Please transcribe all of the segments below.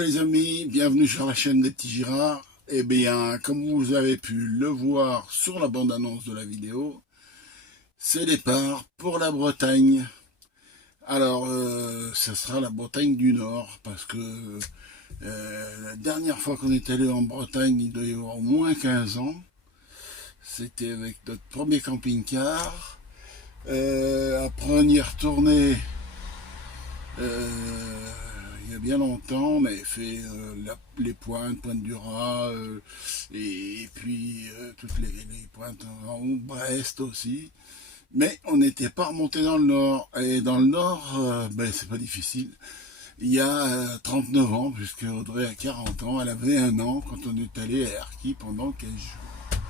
Coucou les amis, bienvenue sur la chaîne des petits Girards. Eh bien, comme vous avez pu le voir sur la bande-annonce de la vidéo, c'est départ pour la Bretagne. Alors, ça sera la Bretagne du Nord, parce que la dernière fois qu'on est allé en Bretagne, il doit y avoir au moins 15 ans. C'était avec notre premier camping-car. Après, on y est retourné il y a bien longtemps. On avait fait les pointes du Raz, et puis toutes les pointes en haut, Brest aussi. Mais on n'était pas remonté dans le Nord. Et dans le Nord, c'est pas difficile. Il y a 39 ans, puisque Audrey a 40 ans, elle avait 1 an quand on est allé à Erquy pendant 15 jours.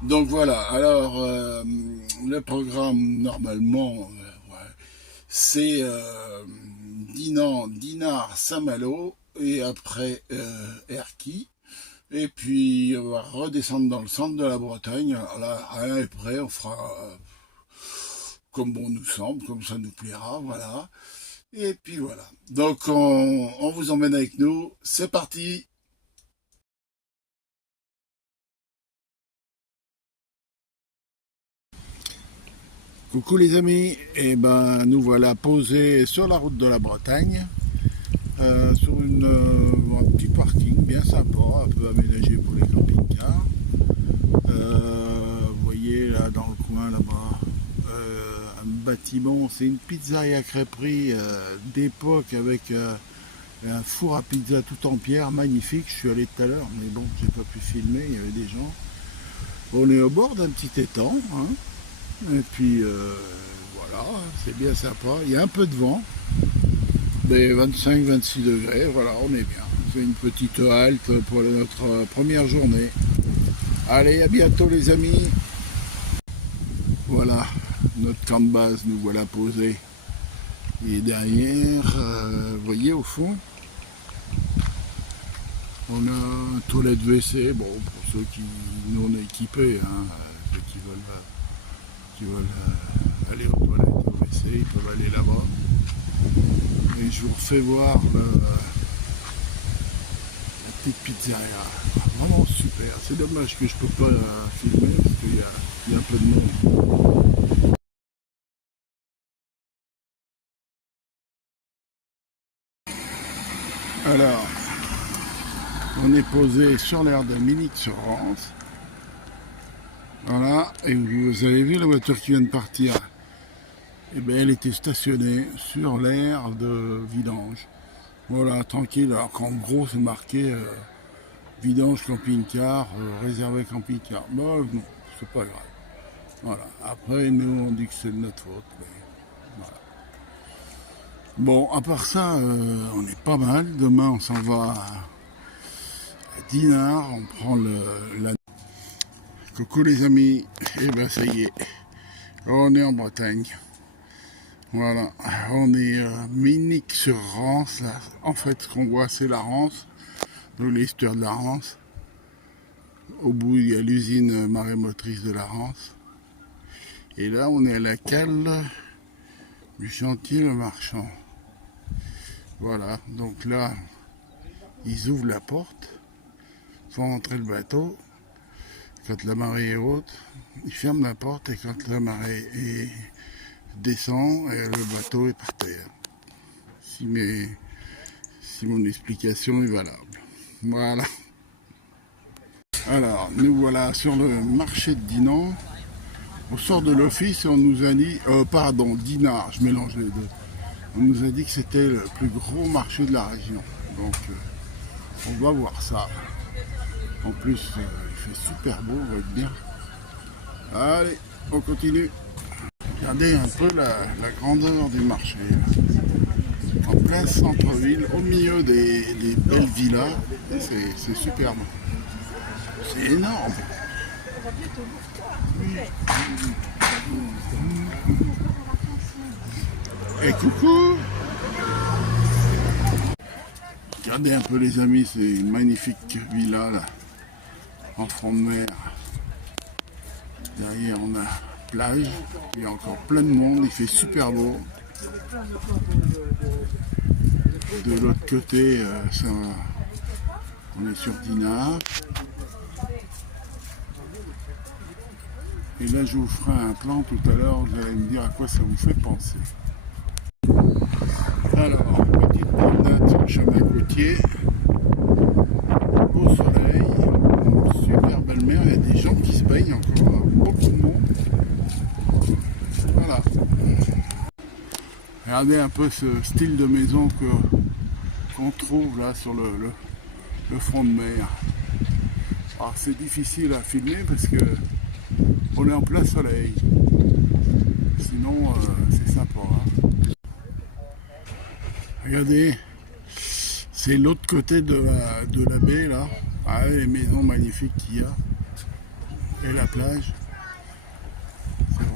Donc voilà, alors le programme normalement, c'est Dinard, Saint-Malo et après Erquy. Et puis on va redescendre dans le centre de la Bretagne. Alors là, rien est prêt, on fera comme bon nous semble, comme ça nous plaira, voilà. Et puis voilà. Donc on vous emmène avec nous. C'est parti! Coucou les amis, et ben nous voilà posés sur la route de la Bretagne, sur un petit parking bien sympa, un peu aménagé pour les camping-cars. Vous voyez là dans le coin là-bas, un bâtiment, c'est une pizzeria crêperie d'époque avec un four à pizza tout en pierre, magnifique. Je suis allé tout à l'heure, mais bon, j'ai pas pu filmer, il y avait des gens. On est au bord d'un petit étang, hein. Et puis voilà, c'est bien sympa. Il y a un peu de vent, des 25-26 degrés, voilà, on est bien. C'est une petite halte pour notre première journée. Allez, à bientôt les amis. Voilà, notre camp de base, nous voilà posés. Et derrière, vous voyez au fond, on a un toilette WC, bon, pour ceux qui non équipés, hein, ceux qui veulent aller aux toilettes, au WC, ils peuvent aller là-bas. Et je vous refais voir la petite pizzeria. Vraiment super. C'est dommage que je ne peux pas filmer parce qu'il y a un peu de monde. Alors, on est posé sur l'aire de Minic-sur-Rance. Voilà, et vous avez vu la voiture qui vient de partir. Eh bien, elle était stationnée sur l'aire de vidange. Voilà, tranquille, alors qu'en gros c'est marqué vidange camping-car, réservé camping-car. Bon, non, c'est pas grave. Voilà, après nous on dit que c'est de notre faute. Mais voilà. Bon, à part ça, on est pas mal. Demain on s'en va à Dinard, on prend la... Coucou les amis, et ben ça y est, on est en Bretagne. Voilà, on est Minic-sur-Rance, là. En fait, ce qu'on voit, c'est la Rance, donc l'estuaire de la Rance. Au bout, il y a l'usine marémotrice de la Rance. Et là, on est à la cale du chantier Le Marchand. Voilà, donc là, ils ouvrent la porte, font entrer le bateau. Quand la marée est haute, ils ferment la porte, et quand la marée descend, et le bateau est par terre. Si mon explication est valable. Voilà. Alors, nous voilà sur le marché de Dinan. On sort de l'office et on nous a dit... pardon, Dinard, je mélange les deux. On nous a dit que c'était le plus gros marché de la région. Donc, on va voir ça. En plus, il fait super beau, on va être bien. Allez, on continue. Regardez un peu la grandeur du marché. En plein centre-ville, au milieu des belles villas, c'est superbe. C'est énorme. Et coucou! Regardez un peu les amis, c'est une magnifique villa là, en front de mer. Derrière on a plage, il y a encore plein de monde, il fait super beau. De l'autre côté, on est sur Dinard. Et là, je vous ferai un plan tout à l'heure, vous allez me dire à quoi ça vous fait penser. Alors, petite promenade sur le chemin côtier, au soleil, super belle mer, il y a des gens qui se baignent encore, hein, beaucoup de monde. Voilà. Regardez un peu ce style de maison qu'on trouve là sur le front de mer. Alors c'est difficile à filmer parce que on est en plein soleil. Sinon c'est sympa. Hein. Regardez, c'est l'autre côté de la baie là. Ah, les maisons magnifiques qu'il y a. Et la plage. C'est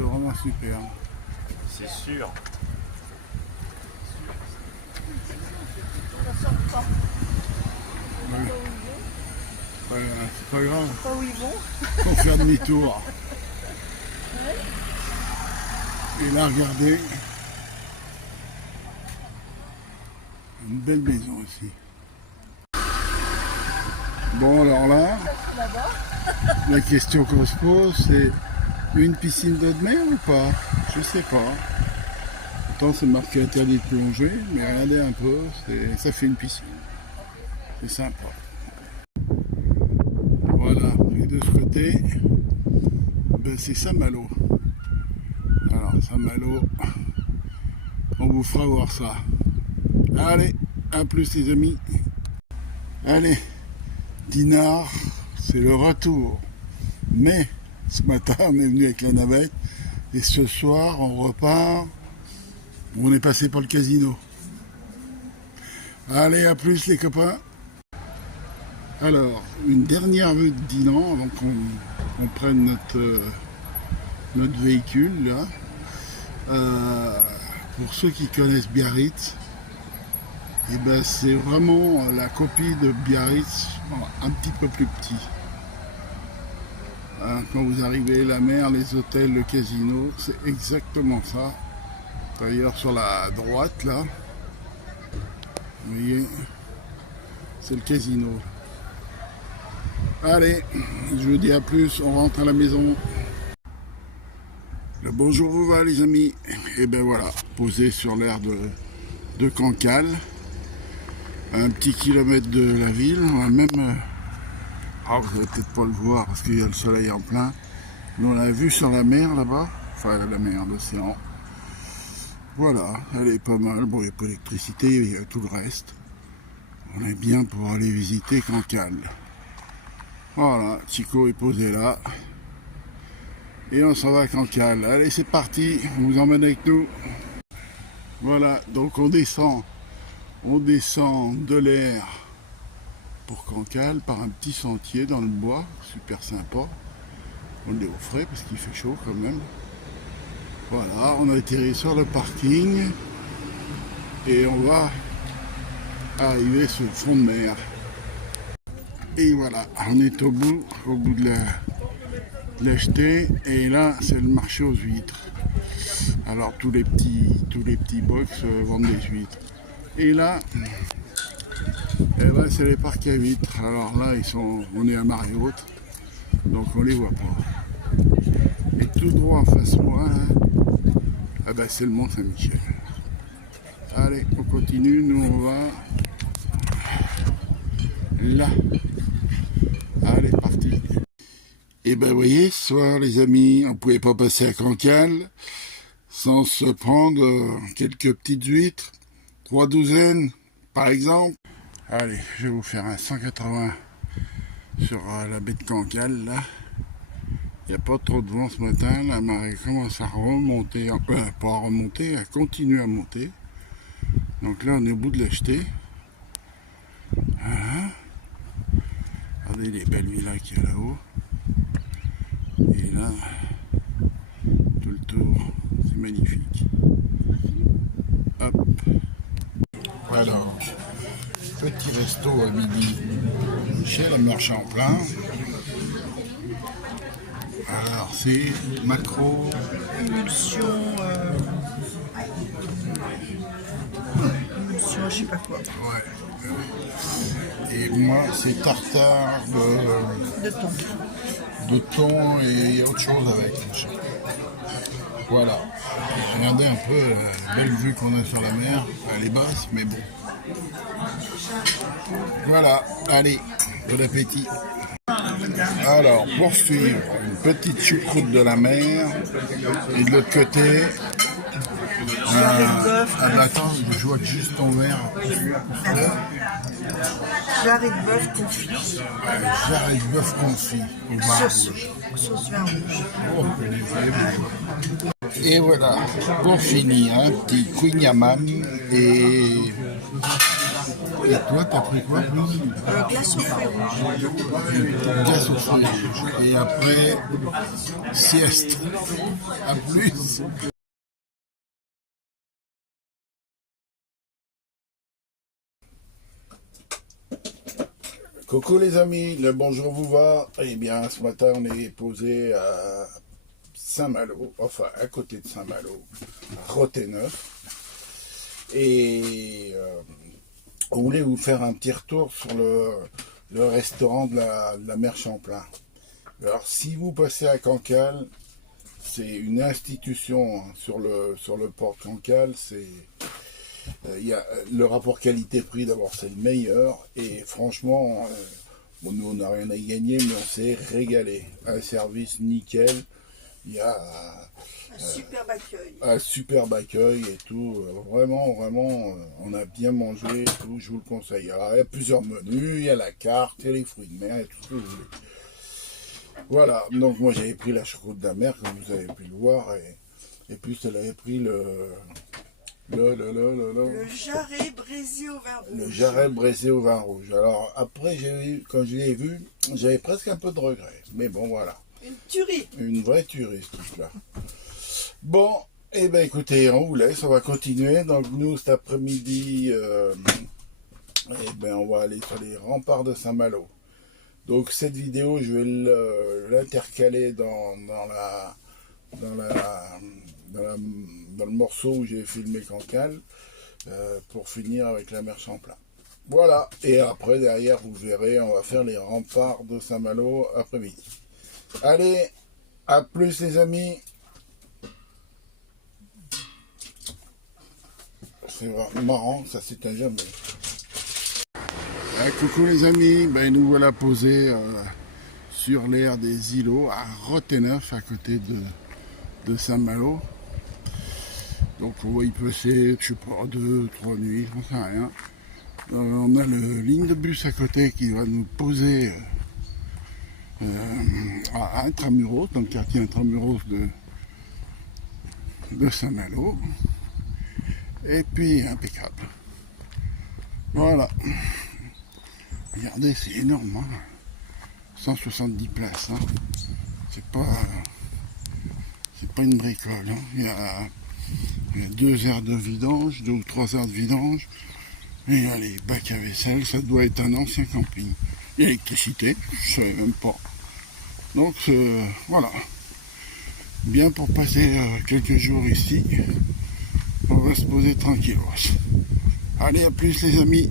vraiment super. C'est sûr. Ouais. Ouais, c'est pas grave. Pas où ils vont. Pour faire demi-tour. Et là, regardez. Une belle maison aussi. Bon, alors là, la question qu'on se pose, c'est une piscine d'eau de mer ou pas? Je sais pas. Pourtant, c'est marqué interdit de plonger, mais regardez un peu, ça fait une piscine. C'est sympa. Voilà, et de ce côté, ben c'est Saint-Malo. Alors, Saint-Malo, on vous fera voir ça. Allez, à plus les amis. Allez, Dinard, c'est le retour. Mais, ce matin, on est venu avec la navette, et ce soir, on repart. On est passé par le casino. Allez, à plus les copains. Alors, une dernière vue de Dinan avant qu'on prenne notre véhicule là. Pour ceux qui connaissent Biarritz, et ben c'est vraiment la copie de Biarritz, un petit peu plus petit. Quand vous arrivez, la mer, les hôtels, le casino, c'est exactement ça. D'ailleurs sur la droite là, vous voyez, c'est le casino. Allez, je vous dis à plus, on rentre à la maison. Le bonjour vous va les amis. Et ben voilà, posé sur l'aire de Cancale, à un petit kilomètre de la ville. On a même, vous allez peut-être pas le voir parce qu'il y a le soleil en plein, mais on a vu sur la mer là-bas, enfin la mer, l'océan. Voilà, elle est pas mal. Bon, il n'y a pas d'électricité, il y a tout le reste. On est bien pour aller visiter Cancale. Voilà, Chico est posé là. Et on s'en va à Cancale. Allez, c'est parti, on vous emmène avec nous. Voilà, donc on descend de l'air pour Cancale par un petit sentier dans le bois, super sympa. On est au frais parce qu'il fait chaud quand même. Voilà, on a atterri sur le parking et on va arriver sur le front de mer. Et voilà, on est au bout de la jetée et là c'est le marché aux huîtres. Alors tous les petits box vendent des huîtres. Et là, eh ben, c'est les parcs à huîtres. Alors là on est à marée haute, donc on les voit pas. Et tout droit en face moi, ah ben c'est le Mont Saint-Michel. Allez, on continue, nous on va là. Allez, parti. Et ben vous voyez, ce soir les amis, on pouvait pas passer à Cancale sans se prendre quelques petites huîtres, 3 douzaines par exemple. Allez, je vais vous faire un 180 sur la baie de Cancale là. Il n'y a pas trop de vent ce matin, la marée commence à remonter, pas à remonter, elle continue à monter. Donc là on est au bout de la jetée. Voilà. Regardez les belles villas qu'il y a là-haut. Et là, tout le tour, c'est magnifique. Hop. Alors, petit resto à midi chez la Marchand-Plein. Alors c'est macro. Émulsion, je sais pas quoi. Ouais. Et moi c'est tartare De thon. de thon et autre chose avec. Voilà. Regardez un peu la belle vue qu'on a sur la mer. Elle est basse, mais bon. Voilà. Allez, bon appétit. Alors, pour suivre, une petite choucroute de la mer. Et de l'autre côté, attends, je vois juste ton verre. Jarret de bœuf confit. Jarret de bœuf confit au vin rouge. Sauce vin rouge. Oh, et voilà, pour finir, un petit kouign-amann et toi, t'as pris quoi plus? Glace aux fruits rouges. Glace aux fruits rouges. Et après, sieste. À plus. Coucou les amis, le bonjour vous va. Eh bien, ce matin, on est posé à Saint-Malo, enfin à côté de Saint-Malo, à Roténeuf. Et on voulait vous faire un petit retour sur le restaurant de la mer Champlain. Alors, si vous passez à Cancale, c'est une institution hein, sur le port de Cancale. Il y a le rapport qualité-prix, d'abord, c'est le meilleur. Et franchement, bon, nous, on n'a rien à y gagner, mais on s'est régalé. Un service nickel. Il y a un superbe accueil et tout. Vraiment, on a bien mangé et tout. Je vous le conseille. Alors, il y a plusieurs menus. Il y a la carte, il y a les fruits de mer et tout ce que vous voulez. Voilà. Donc, moi, j'avais pris la choucroute de la mer, comme vous avez pu le voir. Et puis, elle avait pris le jarret braisé au vin rouge. Le jarret braisé au vin rouge. Alors, après, quand je l'ai vu, j'avais presque un peu de regret. Mais bon, voilà. Une tuerie. Une vraie tuerie, ce truc-là. Bon, eh bien, écoutez, on vous laisse, on va continuer. Donc, nous, cet après-midi, eh ben, on va aller sur les remparts de Saint-Malo. Donc, cette vidéo, je vais l'intercaler dans le morceau où j'ai filmé Cancale, pour finir avec la mer Champlain. Voilà, et après, derrière, vous verrez, on va faire les remparts de Saint-Malo après-midi. Allez, à plus les amis. C'est vraiment marrant, ça s'éteint jamais. Coucou les amis, ben, nous voilà posés sur l'aire des îlots à Roténeuf, à côté de Saint-Malo. Donc on va y passer, je sais pas, 2-3 nuits, j'en sais rien. On a le ligne de bus à côté qui va nous poser à Intramuros, dans le quartier Intramuros de Saint-Malo. Et puis impeccable. Voilà. Regardez, c'est énorme. Hein. 170 places. Hein. C'est pas une bricole. Hein. Il y a 2 heures de vidange, 2 ou 3 heures de vidange. Et il y a les bacs à vaisselle. Ça doit être un ancien camping. Il y a l'électricité, je ne savais même pas. Donc voilà. Bien pour passer quelques jours ici. On va se poser tranquille. Allez, à plus les amis.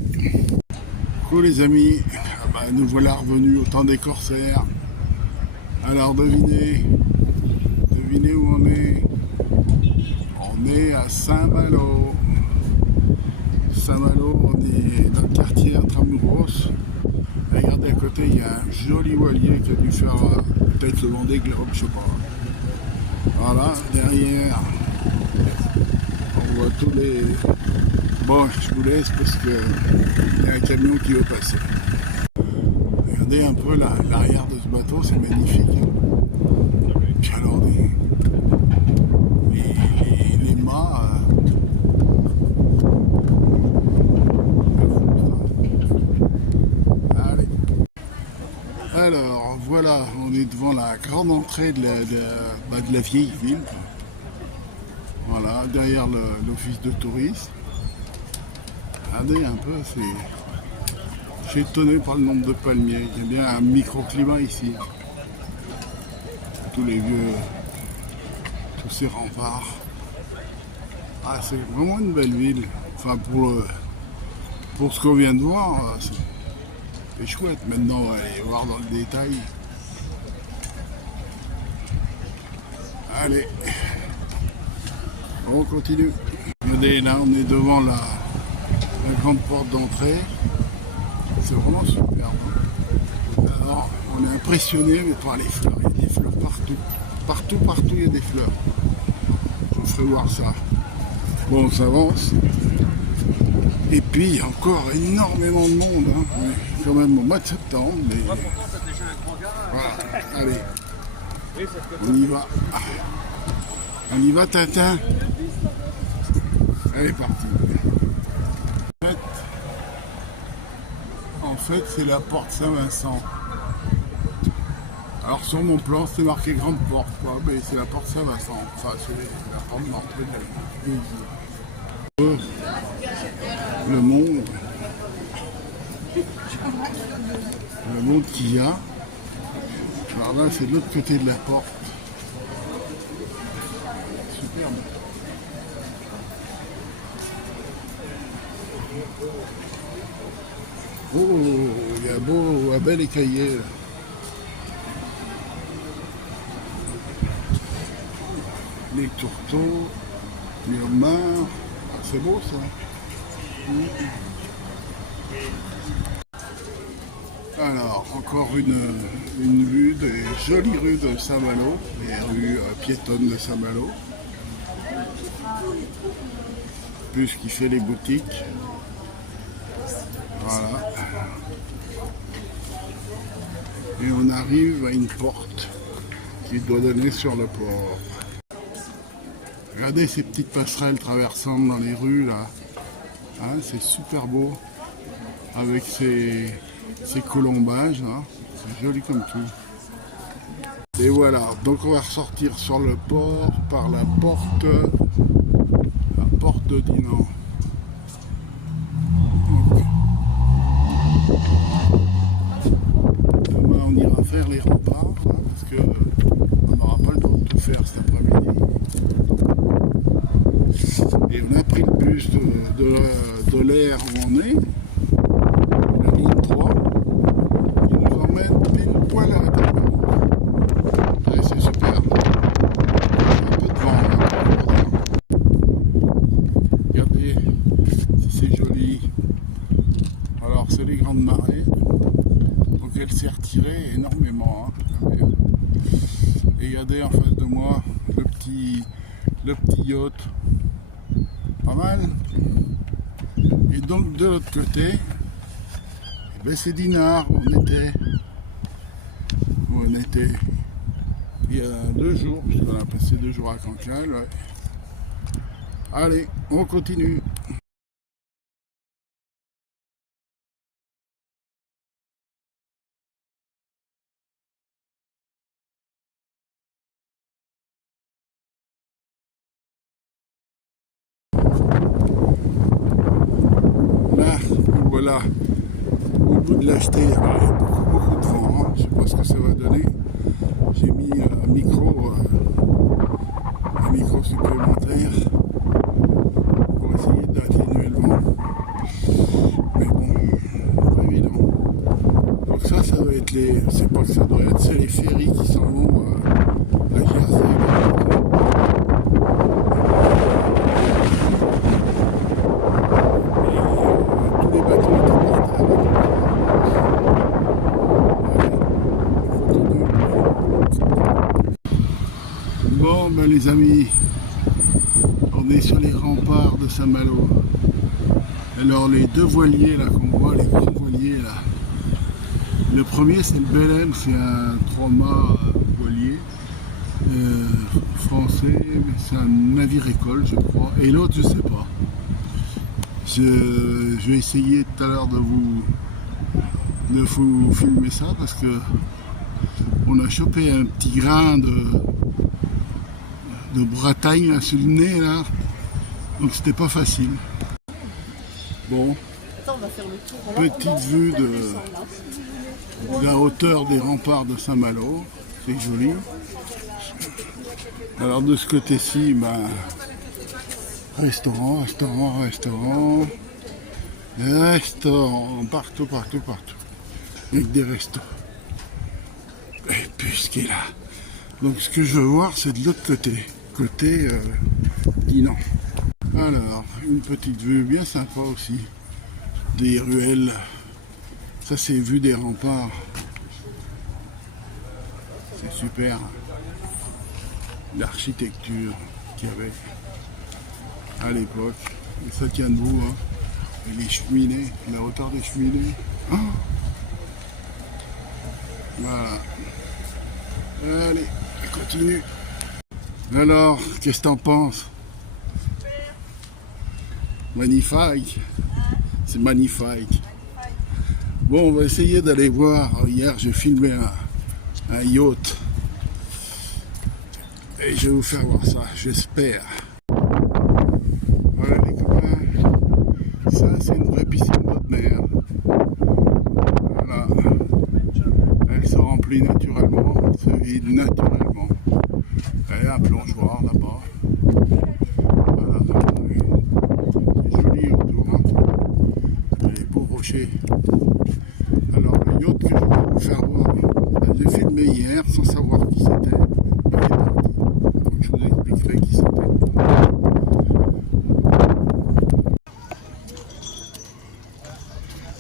Coucou les amis. Ah bah, nous voilà revenus au temps des corsaires. Alors devinez où on est. On est à Saint-Malo. Saint-Malo, on est dans le quartier Intramuros. Regardez à côté, il y a un joli voilier qui a dû faire peut-être le Vendée Globe, je sais pas. Voilà, derrière, on voit tous les... Bon, je vous laisse parce qu'il y a un camion qui veut passer. Regardez un peu l'arrière de ce bateau, c'est magnifique. Puis alors, les mâts... Allez. Alors, voilà, on est devant la grande entrée de la vieille ville. Voilà, derrière l'office de tourisme. Regardez un peu, je suis étonné par le nombre de palmiers. Il y a bien un microclimat ici. tous les vieux, tous ces remparts. Ah, c'est vraiment une belle ville. Enfin, pour ce qu'on vient de voir, c'est chouette. Maintenant, on va aller voir dans le détail. Allez, on continue. Regardez, là, on est devant la grande porte d'entrée. C'est vraiment superbe. Alors, on est impressionné par les fleurs. Il y a des fleurs partout. Partout, il y a des fleurs. Je vous ferai voir ça. Bon, on s'avance. Et puis, il y a encore énormément de monde. Hein. On est quand même au mois de septembre. Mais... Voilà, allez. On y va. On y va, Tintin. Allez, parti. En fait, c'est la porte Saint-Vincent. Alors, sur mon plan, c'est marqué grande porte, quoi, mais c'est la porte Saint-Vincent. Enfin, c'est la porte d'entrée de l'église. Le monde qu'il y a. Alors là, c'est de l'autre côté de la porte. Superbe. Oh, il y a un bel écaillé. Là. Les tourteaux, les homards. Ah, c'est beau ça. Alors, encore une vue, des jolies rues de Saint-Malo, les rues piétonnes de Saint-Malo. Plus qui fait les boutiques. Voilà. Et on arrive à une porte qui doit donner sur le port. Regardez ces petites passerelles traversant dans les rues là. Hein, c'est super beau. Avec ces colombages. Hein. C'est joli comme tout. Et voilà. Donc on va ressortir sur le port par la porte de Dinan. Demain on ira faire les remparts hein, parce qu'on n'aura pas le temps de tout faire cet après-midi. Et on a pris le bus de l'air où on est, la ligne 3, qui nous emmène pile poil à la table. Ouais, c'est super. Un peu de vent là. Regardez, c'est joli. Alors c'est les grandes marées, donc elle s'est retirée énormément. Hein. Et regardez en face de moi le petit yacht. Pas mal. Et donc de l'autre côté, eh ben c'est Dinard où on était il y a 2 jours, puisqu'on a passé 2 jours à Cancale. Ouais. Allez, on continue. Voilà, au bout de l'acheter, il y a beaucoup de vent, hein. Je ne sais pas ce que ça va donner. J'ai mis un micro supplémentaire pour essayer d'atténuer le vent. Mais bon, pas évident. Donc ça doit être c'est pas que ça doit être, c'est les ferries qui s'en vont à Jersey. Bon ben les amis, on est sur les remparts de Saint-Malo. Alors les 2 voiliers là qu'on voit, les grands voiliers là. Le premier c'est le Belém, c'est un 3-mâts voilier français, mais c'est un navire école je crois. Et l'autre je sais pas. Je vais essayer tout à l'heure de vous filmer ça parce que on a chopé un petit grain de Bretagne là, sur le nez là, donc c'était pas facile. Bon, Attends, on va faire le tour. Petite vue de la hauteur des remparts de Saint-Malo. c'est joli. Alors de ce côté-ci, restaurant, partout, avec des restos. Et puis ce qui est là. Donc ce que je veux voir, c'est de l'autre côté Dinan. Alors, une petite vue bien sympa aussi, des ruelles. Ça c'est vue des remparts. C'est super. L'architecture qu'il y avait à l'époque. Et ça tient debout, hein. Et les cheminées, la hauteur des cheminées. Ah, voilà. Allez, on continue. Alors, qu'est-ce que t'en penses? Magnifique. C'est magnifique. Bon, on va essayer d'aller voir. Hier, j'ai filmé un yacht. Et je vais vous faire voir ça, j'espère. Voilà les copains. Ça, c'est une vraie piscine d'eau de mer. Voilà. Elle se remplit naturellement, elle se vide naturellement. Il y a un plongeoir là-bas. Voilà. C'est joli autour. Hein. Les beaux rochers. Alors, le yacht que je vais vous faire voir, j'ai filmé hier sans savoir qui c'était. Il est parti. Donc, je vous expliquerai qui c'était.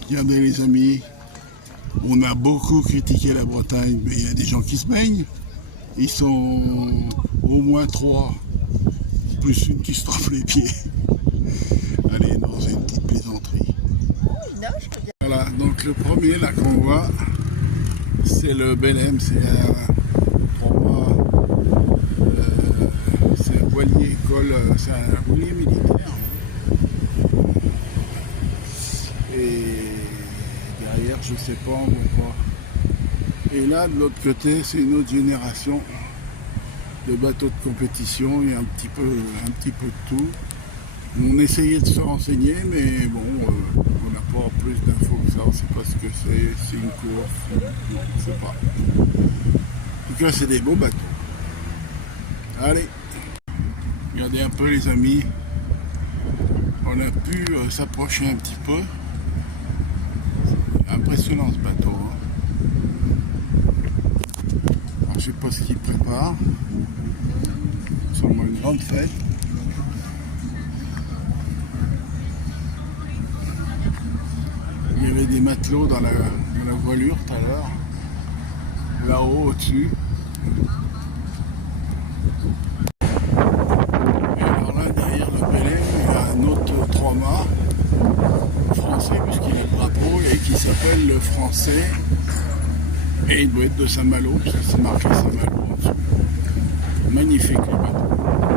Regardez les amis, on a beaucoup critiqué la Bretagne, mais il y a des gens qui se baignent. Ils sont au moins 3, plus une qui se trempe les pieds. Allez, non, c'est une petite plaisanterie. Voilà, donc le premier là qu'on voit, c'est le Belém, c'est un voilier école, c'est un voilier militaire. Et derrière, je sais pas, on voit pas. Et là, de l'autre côté, c'est une autre génération de bateaux de compétition. Il y a un petit peu de tout. On essayait de se renseigner, mais bon, on n'a pas plus d'infos que ça. On ne sait pas ce que c'est une course, on ne sait pas. En tout cas, c'est des beaux bateaux. Allez, regardez un peu les amis. On a pu s'approcher un petit peu. Impressionnant ce bateau. Hein. Alors, je sais pas ce qu'il prépare. C'est sûrement une grande fête. Il y avait des matelots dans la voilure tout à l'heure. Là-haut, au-dessus. Et alors là, derrière le Belém, il y a un autre 3-mâts français, puisqu'il a le drapeau, et qui s'appelle le Français. Et il doit être de Saint-Malo, parce que c'est marqué Saint-Malo en dessous. Magnifique le bateau.